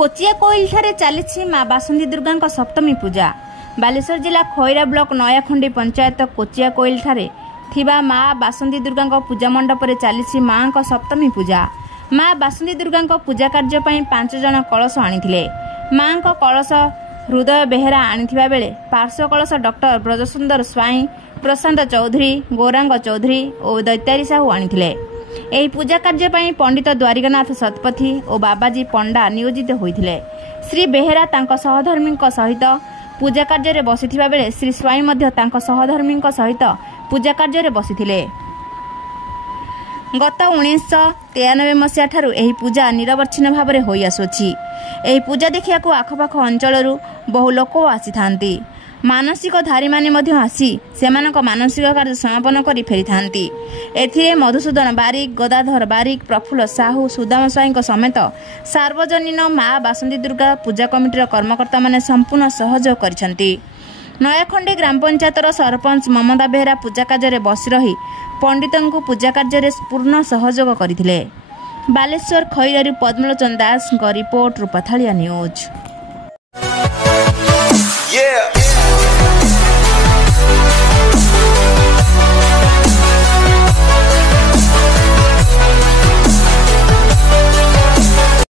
कोचिया कोइल ठारे चली माँ बासंती दुर्गा सप्तमी पूजा। बालेश्वर जिला खैरा ब्लॉक नयाखंडी पंचायत कोचिया कोइल ठारे थिबा माँ बासंती दुर्गा पूजा मंडप रे चली माँ का सप्तमी पूजा। माँ बासंती दुर्गा पूजा कार्य 5 जन कलश आनी माँ का कलश हृदय बेहेरा आनी बेले पार्श्व कलश डॉक्टर ब्रजसुंदर स्वाई, प्रशांत चौधरी, गौरांग चौधरी और दैत्यारी साहू आनी। ଏହି ପୂଜା କାର୍ଯ୍ୟ ପାଇଁ ପଣ୍ଡିତ ଦ୍ୱାରିକାନାଥ ଶତପଥୀ ଓ ବାବାଜୀ ପଣ୍ଡା ନିୟୋଜିତ ହୋଇଥିଲେ। ଶ୍ରୀ ବେହେରା ତାଙ୍କ ସହଧର୍ମୀଙ୍କ ସହିତ ପୂଜା କାର୍ଯ୍ୟରେ ବସିଥିବା ବେଳେ ଶ୍ରୀ ସ୍ୱାଇଁ ମଧ୍ୟ ତାଙ୍କ ସହଧର୍ମୀଙ୍କ ସହିତ ପୂଜା କାର୍ଯ୍ୟରେ ବସିଥିଲେ। ଗତ 1993 ମସିହା ଠାରୁ ଏହି ପୂଜା ନିରବଚ୍ଛିନ୍ନ ଭାବରେ ହୋଇ ଆସୁଅଛି। ଏହି ପୂଜା ଦେଖିବାକୁ ଆଖପାଖ ଅଞ୍ଚଳରୁ ବହୁ ଲୋକ ଆସିଥାନ୍ତି। ମାନସିକ ଧାରୀମାନେ ମଧ୍ୟ ଆସି ସେମାନଙ୍କ ମାନସିକ କାର୍ଯ୍ୟ ସମାପନ କରି ଫେରିଥାନ୍ତି। ଏଥିରେ ମଧୁସୂଦନ ବାରିକ, ଗଦାଧର ବାରିକ, ପ୍ରଫୁଲ୍ଲ ସାହୁ, ସୁଦାମ ସ୍ୱାଇଁଙ୍କ ସମେତ ସାର୍ବଜନୀନ ମା ବାସନ୍ତୀ ଦୁର୍ଗା ପୂଜା କମିଟିର କର୍ମକର୍ତ୍ତାମାନେ ସମ୍ପୂର୍ଣ୍ଣ ସହଯୋଗ କରିଛନ୍ତି। ନୟାଖଣ୍ଡି ଗ୍ରାମ ପଞ୍ଚାୟତର ସରପଞ୍ଚ ମମତା ବେହେରା ପୂଜା କାର୍ଯ୍ୟରେ ବସି ରହି ପଣ୍ଡିତଙ୍କୁ ପୂଜା କାର୍ଯ୍ୟରେ ପୂର୍ଣ୍ଣ ସହଯୋଗ କରିଥିଲେ। ବାଲେଶ୍ୱର ଖଇରାରୁ ପଦ୍ମଲୋଚନ ଦାସଙ୍କ ରିପୋର୍ଟ, ରୂପାଥାଳିଆ ନ୍ୟୁଜ୍।